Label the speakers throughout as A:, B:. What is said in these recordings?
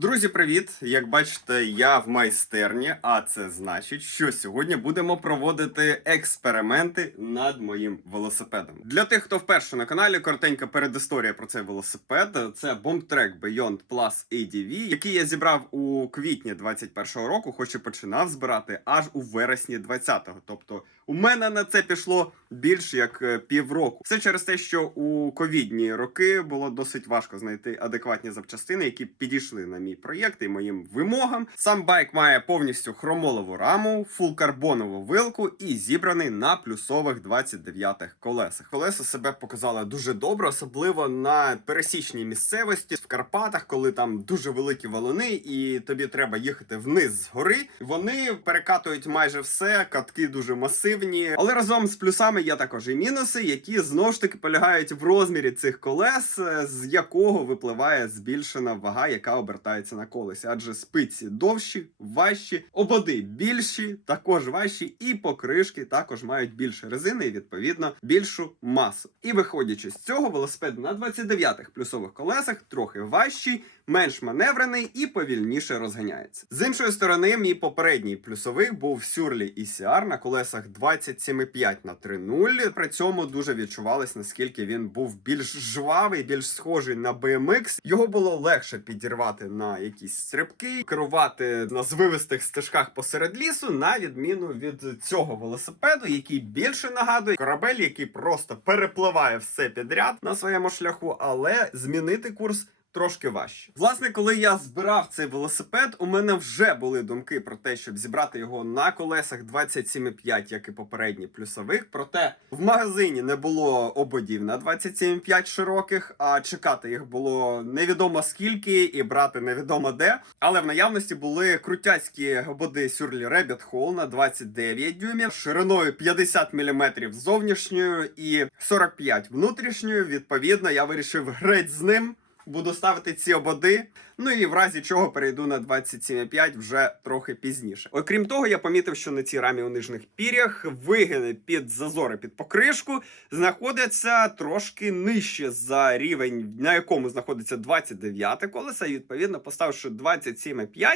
A: Друзі, привіт! Як бачите, я в майстерні, а це значить, що сьогодні будемо проводити експерименти над моїм велосипедом. Для тих, хто вперше на каналі, коротенька передісторія про цей велосипед. Це Bombtrack Beyond Plus ADV, який я зібрав у квітні 21-го року, хоч і починав збирати аж у вересні 20-го. Тобто у мене на це пішло більш як е, півроку. Все через те, що у ковідні роки було досить важко знайти адекватні запчастини, які підійшли на мій проєкт і моїм вимогам. Сам байк має повністю хромолову раму, фулкарбонову вилку і зібраний на плюсових 29-х колесах. Колеса себе показали дуже добре, особливо на пересічній місцевості в Карпатах, коли там дуже великі валуни, і тобі треба їхати вниз з гори. Вони перекатують майже все, катки дуже масивні. Але разом з плюсами є також і мінуси, які знову ж таки полягають в розмірі цих колес, е, з якого випливає збільшена вага, яка обертається на колесі. Адже спиці довші, важчі, ободи більші, також важчі, і покришки також мають більше резини і відповідно більшу масу. І виходячи з цього, велосипед на 29-х плюсових колесах трохи важчий. Менш маневрений і повільніше розганяється. З іншої сторони, мій попередній плюсовик був Сюрлі ECR на колесах 27,5 на 3.0. При цьому дуже відчувалось, наскільки він був більш жвавий, більш схожий на BMX. Його було легше підірвати на якісь стрибки, керувати на звивистих стежках посеред лісу, на відміну від цього велосипеду, який більше нагадує корабель, який просто перепливає все підряд на своєму шляху, але змінити курс. Трошки важче. Власне, коли я збирав цей велосипед, у мене вже були думки про те, щоб зібрати його на колесах 27,5, як і попередній плюсових. Проте в магазині не було ободів на 27,5 широких, а чекати їх було невідомо скільки і брати невідомо де. Але в наявності були крутяцькі ободи Surly Rabbit Hole на 29 дюймів, шириною 50 мм зовнішньою і 45 внутрішньою. Відповідно, я вирішив греть з ним. Буду ставити ці ободи. Ну і в разі чого перейду на 27,5 вже трохи пізніше. Окрім того, я помітив, що на цій рамі у нижніх пір'ях вигини під зазори під покришку знаходяться трошки нижче за рівень, на якому знаходиться 29 колеса. І відповідно, поставивши 27,5,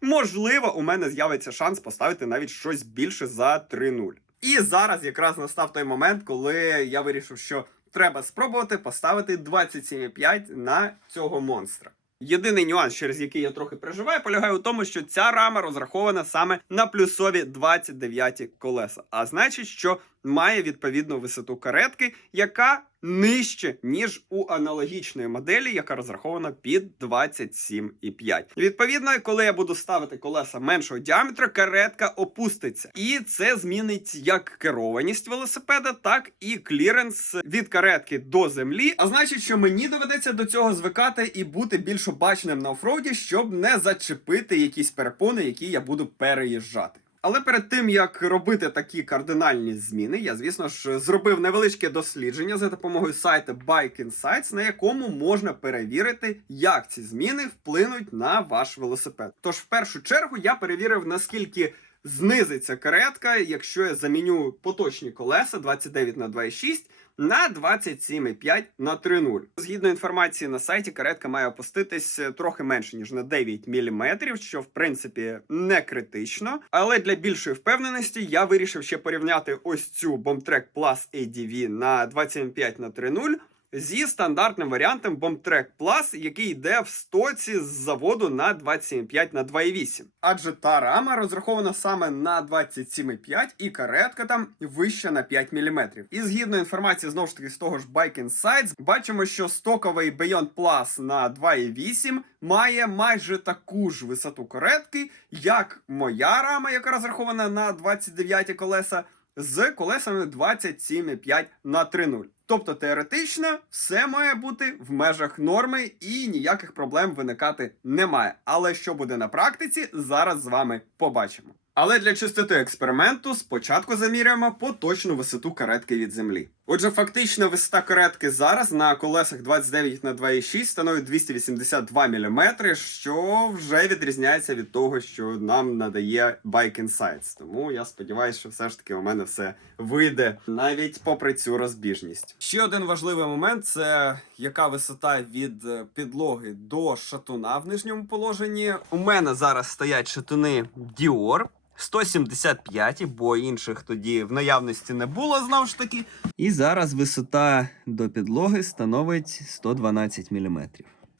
A: можливо, у мене з'явиться шанс поставити навіть щось більше за 3,0. І зараз якраз настав той момент, коли я вирішив, що треба спробувати поставити 27,5 на цього монстра. Єдиний нюанс, через який я трохи переживаю, полягає у тому, що ця рама розрахована саме на плюсові 29 колеса. А значить, що має відповідну висоту каретки, яка нижче, ніж у аналогічної моделі, яка розрахована під 27,5. Відповідно, коли я буду ставити колеса меншого діаметра, каретка опуститься. І це змінить як керованість велосипеда, так і кліренс від каретки до землі. А значить, що мені доведеться до цього звикати і бути більш обачним на офроуді, щоб не зачепити якісь перепони, які я буду переїжджати. Але перед тим як робити такі кардинальні зміни, я звісно ж зробив невеличке дослідження за допомогою сайту Bike Insights, на якому можна перевірити, як ці зміни вплинуть на ваш велосипед. Тож, в першу чергу, я перевірив наскільки знизиться каретка, якщо я заміню поточні колеса 29 на 2,6 на 27,5 на 3,0. Згідно інформації на сайті, каретка має опуститись трохи менше ніж на 9 мм, що в принципі не критично. Але для більшої впевненості я вирішив ще порівняти ось цю Bombtrack Plus ADV на 27,5 на 3,0 зі стандартним варіантом Bombtrack Plus, який йде в стоці з заводу на 27,5 на 2,8. Адже та рама розрахована саме на 27,5 і каретка там вища на 5 мм. І згідно інформації знову ж таки з того ж Bike Insights, бачимо, що стоковий Beyond Plus на 2,8 має майже таку ж висоту каретки, як моя рама, яка розрахована на 29 колеса з колесами 27,5 на 3,0. Тобто теоретично все має бути в межах норми і ніяких проблем виникати немає. Але що буде на практиці, зараз з вами побачимо. Але для чистоти експерименту спочатку заміряємо поточну висоту каретки від землі. Отже, фактично висота каретки зараз на колесах 29 на 2,6 становить 282 мм, що вже відрізняється від того, що нам надає Bike Insights. Тому я сподіваюся, що все ж таки у мене все вийде навіть попри цю розбіжність. Ще один важливий момент це яка висота від е, підлоги до шатуна в нижньому положенні. У мене зараз стоять шатуни Dior. 175, бо інших тоді в наявності не було знову ж таки. І зараз висота до підлоги становить 112 мм.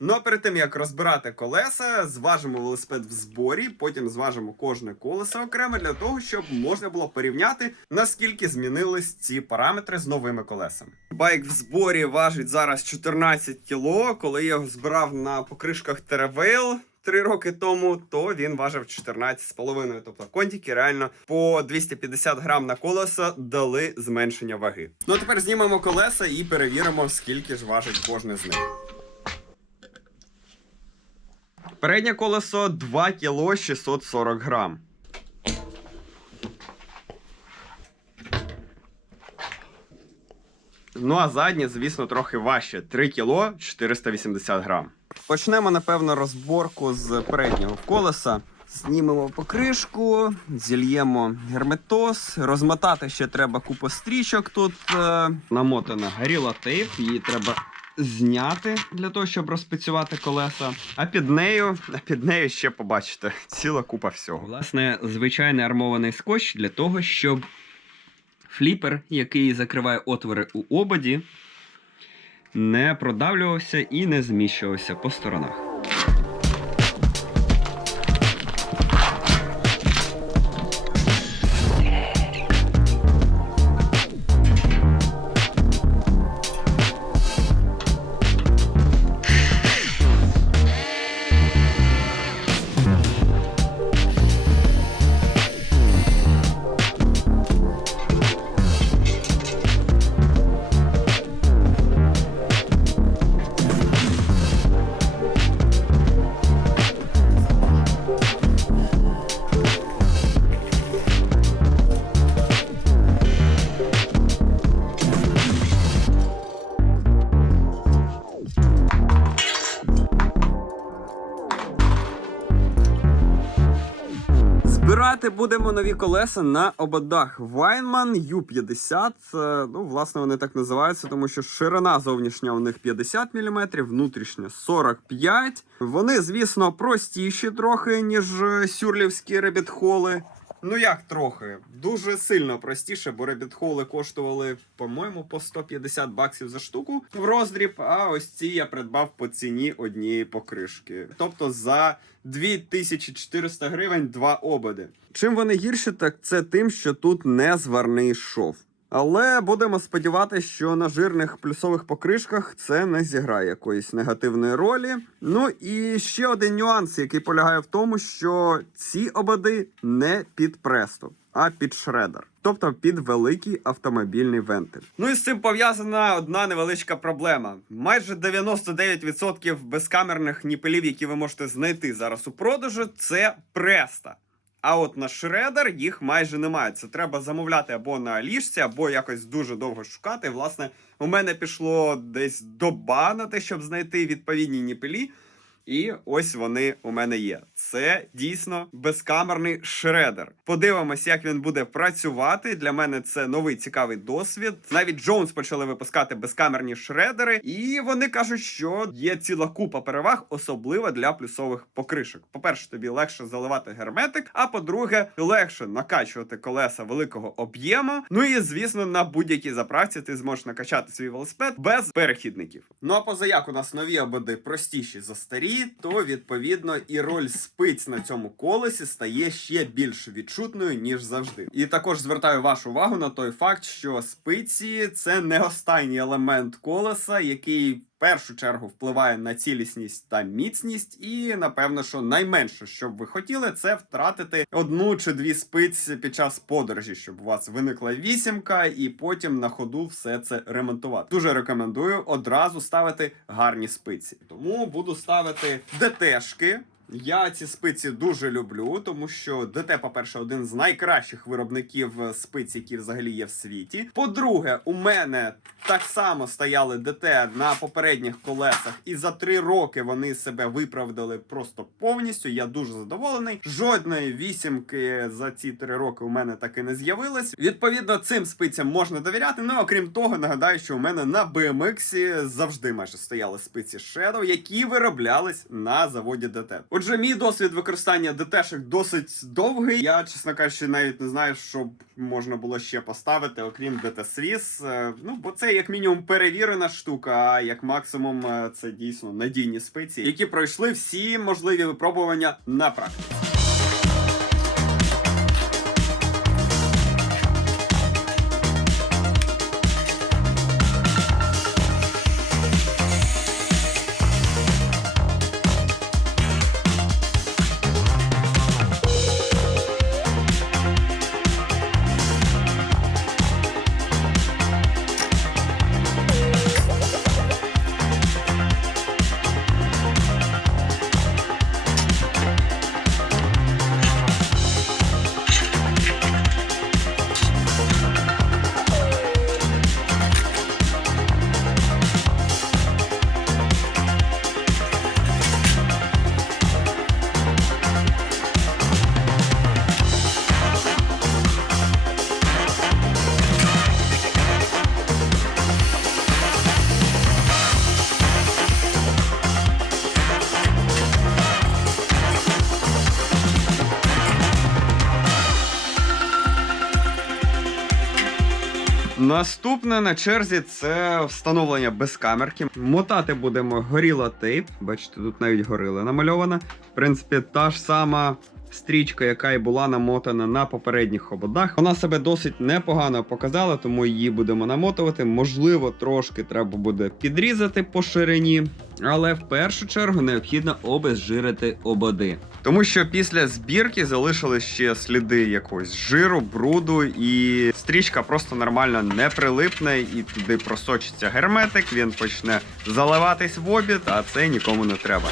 A: Ну а перед тим як розбирати колеса, зважимо велосипед в зборі, потім зважимо кожне колесо окремо для того, щоб можна було порівняти наскільки змінились ці параметри з новими колесами. Байк в зборі важить зараз 14 кг, Коли я його збирав на покришках Теревейл, Три роки тому, то він важив 14,5. Тобто контіки реально по 250 грам на колеса дали зменшення ваги. Ну а тепер знімемо колеса і перевіримо, скільки ж важить кожне з них. Переднє колесо 2 кіло 640 грам. Ну а заднє, звісно, трохи важче 3 кіло 480 грам. Почнемо, напевно, розборку з переднього колеса. Знімемо покришку, зільємо герметоз. Розмотати ще треба купу стрічок. Тут е, намотана горіла тейп, її треба зняти для того, щоб розпрацювати колеса. А під нею, а під нею ще побачите ціла купа всього. Власне, звичайний армований скотч для того, щоб фліпер, який закриває отвори у ободі, не продавлювався і не зміщувався по сторонах. Збирати будемо нові колеса на ободах Weinmann U50. Е, Ну, власне, вони так називаються, тому що ширина зовнішня у них 50 мм, внутрішня 45 Вони, звісно, простіші трохи, ніж е, сюрлівські ребітхоли. Ну як трохи? Дуже сильно простіше, бо ребітхоли коштували, по-моєму, по 150 баксів за штуку в роздріб. А ось ці я придбав по ціні однієї покришки. Тобто за 2400 гривень два ободи. Чим вони гірші, так це тим, що тут не зварний шов. Але будемо сподіватися, що на жирних плюсових покришках це не зіграє якоїсь негативної ролі. Ну і ще один нюанс, який полягає в тому, що ці ободи не під престу, а під шредер. Тобто під великий автомобільний вентиль. Ну і з цим пов'язана одна невеличка проблема. Майже 99% безкамерних ніпелів, які ви можете знайти зараз у продажу, це преста. А от на шредер їх майже немає. Це треба замовляти або на Алішці, або якось дуже довго шукати. Власне, у мене пішло десь доба на те, щоб знайти відповідні ніпелі. І ось вони у мене є. Це дійсно безкамерний шредер. Подивимось, як він буде працювати. Для мене це новий цікавий досвід. Навіть Джонс почали випускати безкамерні шредери, і вони кажуть, що є ціла купа переваг, особливо для плюсових покришок. По-перше, тобі легше заливати герметик, а по-друге, легше накачувати колеса великого об'єму. Ну і звісно, на будь-якій заправці ти зможеш накачати свій велосипед без перехідників. Ну а поза як у нас нові ободи простіші за старі, то відповідно і роль спиць на цьому колесі стає ще більш відчутною ніж завжди. І також звертаю вашу увагу на той факт, що спиці це не останній елемент колеса, який першу чергу впливає на цілісність та міцність, і напевно, що найменше, що б ви хотіли, це втратити одну чи дві спиці під час подорожі, щоб у вас виникла вісімка, і потім на ходу все це ремонтувати. Дуже рекомендую одразу ставити гарні спиці. Тому буду ставити ДТшки. Я ці спиці дуже люблю, тому що ДТ, по-перше, один з найкращих виробників спиць, які взагалі є в світі. По-друге, у мене так само стояли ДТ на попередніх колесах, і за три роки вони себе виправдали просто повністю. Я дуже задоволений. Жодної вісімки за ці три роки у мене так і не з'явилось. Відповідно, цим спицям можна довіряти. Ну окрім того, нагадаю, що у мене на BMX завжди майже стояли спиці Shadow, які вироблялись на заводі ДТ. Отже, мій досвід використання ДТ-шок досить довгий. Я, чесно кажучи, навіть не знаю, що можна було ще поставити, окрім DT Swiss. Е, Ну, бо це як мінімум перевірена штука, а як максимум е, це дійсно надійні спиці, які пройшли всі можливі випробування на практиці. Наступне на черзі це встановлення безкамерки. Мотати будемо горіла тейп. Бачите, тут навіть горила намальована. В принципі, та ж сама стрічка, яка і була намотана на попередніх хоботах. Вона себе досить непогано показала, тому її будемо намотувати. Можливо, трошки треба буде підрізати по ширині, але в першу чергу необхідно обезжирити ободи. Тому що після збірки залишили ще сліди якогось жиру, бруду, і стрічка просто нормально не прилипне, і туди просочиться герметик, він почне заливатись в обід, а це нікому не треба.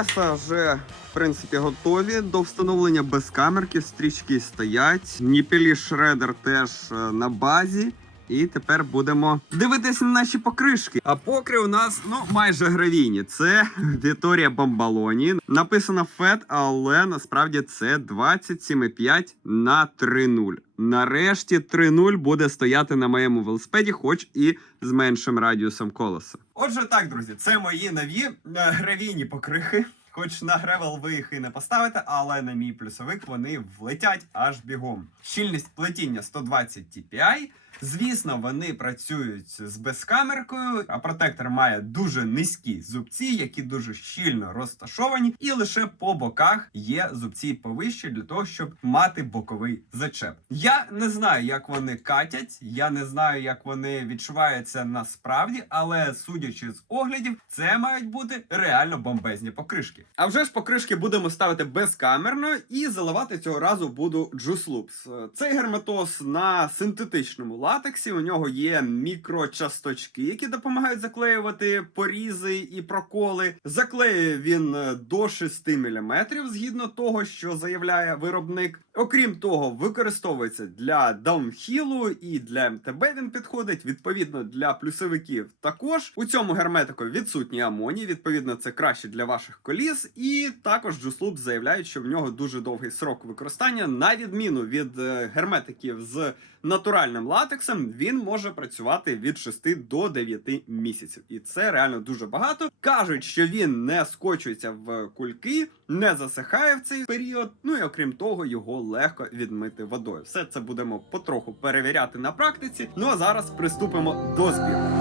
A: Колеса вже в принципі готові до встановлення без камерки. Стрічки стоять. Ніпелі шредер теж е, на базі. І тепер будемо дивитися на наші покришки. А покри у нас ну майже гравійні. Це Віторія Бомбалоні. Написано FED, але насправді це 27,5 на 3.0. Нарешті 3.0 буде стояти на моєму велосипеді, хоч і з меншим радіусом колеса. Отже, так, друзі, це мої нові е, гравійні покрихи. Хоч на гревел ви їх і не поставите, але на мій плюсовик вони влетять аж бігом. Щільність плетіння 120 TPI. Звісно, вони працюють з безкамеркою, а протектор має дуже низькі зубці, які дуже щільно розташовані, і лише по боках є зубці повище для того, щоб мати боковий зачеп. Я не знаю, як вони катять, я не знаю, як вони відчуваються насправді, але судячи з оглядів, це мають бути реально бомбезні покришки. А вже ж покришки будемо ставити безкамерно і заливати цього разу буду Loops. Цей герметоз на синтетичному латексі. У нього є мікрочасточки, які допомагають заклеювати порізи і проколи. Заклеює він е, до 6 мм, згідно того, що заявляє виробник. Окрім того, використовується для даунхілу і для МТБ він підходить. Відповідно, для плюсовиків також у цьому герметику відсутній амоній. Відповідно, це краще для ваших коліс. І також Juice заявляють, що в нього дуже довгий срок використання, на відміну від е, герметиків з натуральним латексом, він може працювати від 6 до 9 місяців. І це реально дуже багато. Кажуть, що він не скочується в кульки, не засихає в цей період. Ну і окрім того, його легко відмити водою. Все це будемо потроху перевіряти на практиці. Ну а зараз приступимо до збіру.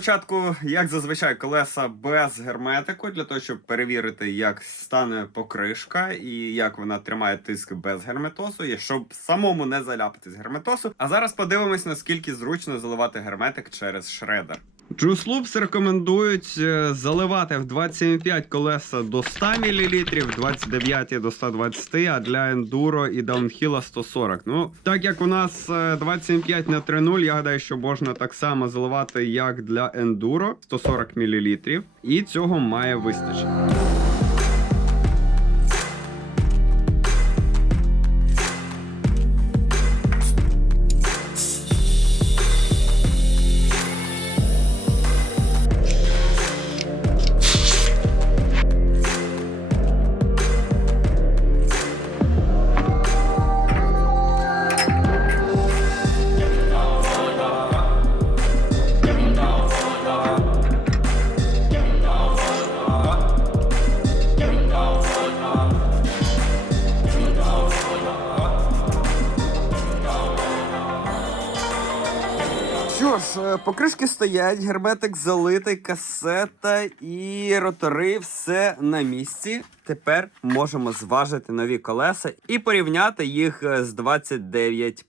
A: Спочатку, як зазвичай, колеса без герметику, для того, щоб перевірити, як стане покришка і як вона тримає тиск без герметосу, і щоб самому не заляпатись герметосу. А зараз подивимось, наскільки зручно заливати герметик через шредер. Juice Loops рекомендують е, заливати в 27,5 колеса до 100 мл, 29 до 120, а для ендуро і даунхіла 140. Ну, так як у нас е, 27,5 на 3.0, я гадаю, що можна так само заливати, як для ендуро 140 мл, і цього має вистачити. Покришки стоять, герметик залитий, касета і ротори, все на місці. Тепер можемо зважити нові колеса і порівняти їх е, з 29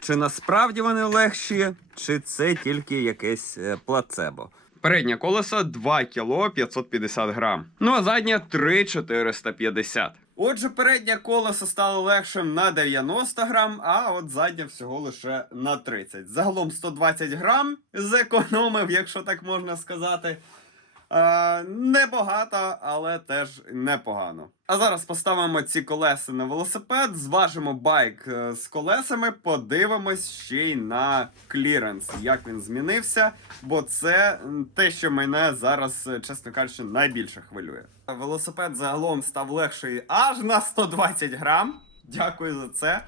A: Чи насправді вони легші, чи це тільки якесь е, плацебо. Переднє колесо 2 кг 550 грам. Ну а заднє 3 450. Отже, переднє колесо стало легшим на 90 грам, а от заднє всього лише на 30. Загалом 120 грам зекономив, якщо так можна сказати. Е, небагато, але теж непогано. А зараз поставимо ці колеса на велосипед, зважимо байк е, з колесами, подивимось ще й на кліренс, як він змінився, бо це те, що мене зараз, е, чесно кажучи, найбільше хвилює. Велосипед загалом став легший аж на 120 грам. Дякую за це.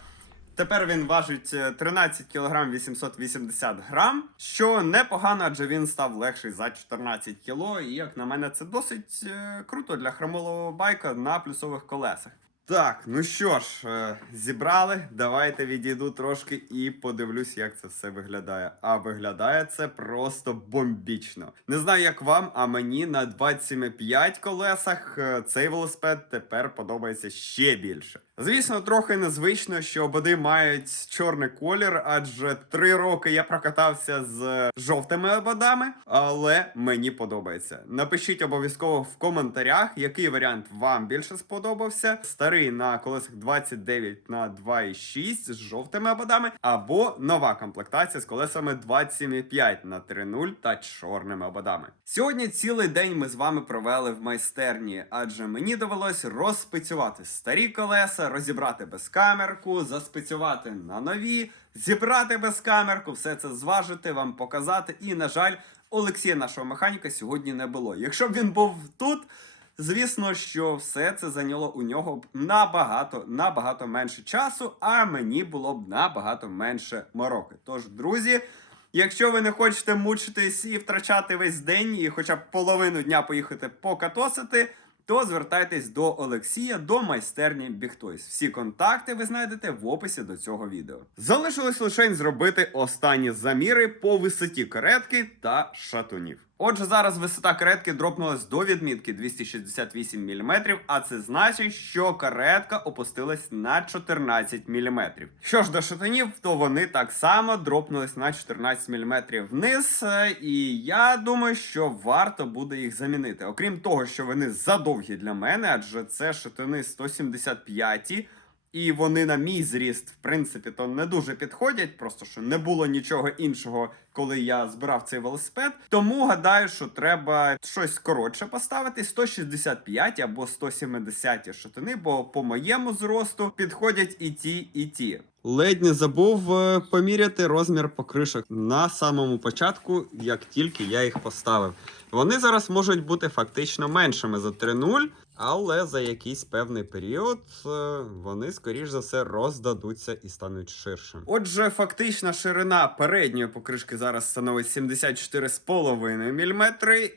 A: Тепер він важить е, 13 кг 880 грам, що непогано, адже він став легший за 14 кг. І як на мене, це досить е, круто для хромолового байка на плюсових колесах. Так, ну що ж, е, зібрали. Давайте відійду трошки і подивлюсь, як це все виглядає. А виглядає це просто бомбічно. Не знаю, як вам, а мені на 27,5 колесах е, цей велосипед тепер подобається ще більше. Звісно, трохи незвично, що ободи мають чорний колір, адже три роки я прокатався з жовтими ободами, але мені подобається. Напишіть обов'язково в коментарях, який варіант вам більше сподобався. Старий на колесах 29 на 2,6 з жовтими ободами, або нова комплектація з колесами 27,5 на 3,0 та чорними ободами. Сьогодні цілий день ми з вами провели в майстерні, адже мені довелось розпицювати старі колеса, розібрати безкамерку, заспицювати на нові, зібрати безкамерку, все це зважити, вам показати. І, на жаль, Олексія, нашого механіка, сьогодні не було. Якщо б він був тут. Звісно, що все це зайняло у нього б набагато набагато менше часу, а мені було б набагато менше мороки. Тож, друзі, якщо ви не хочете мучитись і втрачати весь день, і хоча б половину дня поїхати покатосити, то звертайтесь до Олексія до майстерні Бігтойс. Всі контакти ви знайдете в описі до цього відео. Залишилось лише зробити останні заміри по висоті каретки та шатунів. Отже, зараз висота каретки дропнулась до відмітки 268 мм, а це значить, що каретка опустилась на 14 мм. Що ж до шатунів, то вони так само дропнулись на 14 мм вниз, е, і я думаю, що варто буде їх замінити. Окрім того, що вони задовгі для мене, адже це шатуни 175 і вони на мій зріст, в принципі, то не дуже підходять, просто що не було нічого іншого, коли я збирав цей велосипед. Тому гадаю, що треба щось коротше поставити: 165 або 170 шатини, бо по моєму зросту підходять і ті, і ті. Ледь не забув е, поміряти розмір покришок на самому початку, як тільки я їх поставив. Вони зараз можуть бути фактично меншими за 3.0, але за якийсь певний період е, вони, скоріш за все, роздадуться і стануть ширшими. Отже, фактична ширина передньої покришки зараз становить 74,5 мм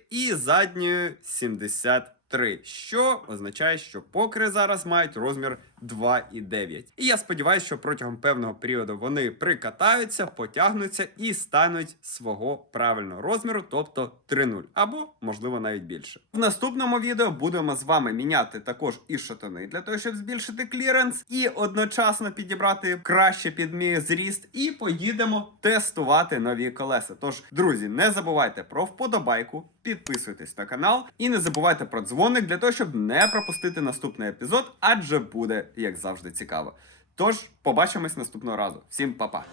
A: і задньої 73, що означає, що покри зараз мають розмір 2,9. І я сподіваюся, що протягом певного періоду вони прикатаються, потягнуться і стануть свого правильного розміру, тобто 3,0 або можливо навіть більше. В наступному відео будемо з вами міняти також і шатуни для того, щоб збільшити кліренс і одночасно підібрати краще під мій зріст. І поїдемо тестувати нові колеса. Тож, друзі, не забувайте про вподобайку, підписуйтесь на канал і не забувайте про дзвоник для того, щоб не пропустити наступний епізод, адже буде, як завжди, цікаво. Тож, побачимось наступного разу. Всім па-па!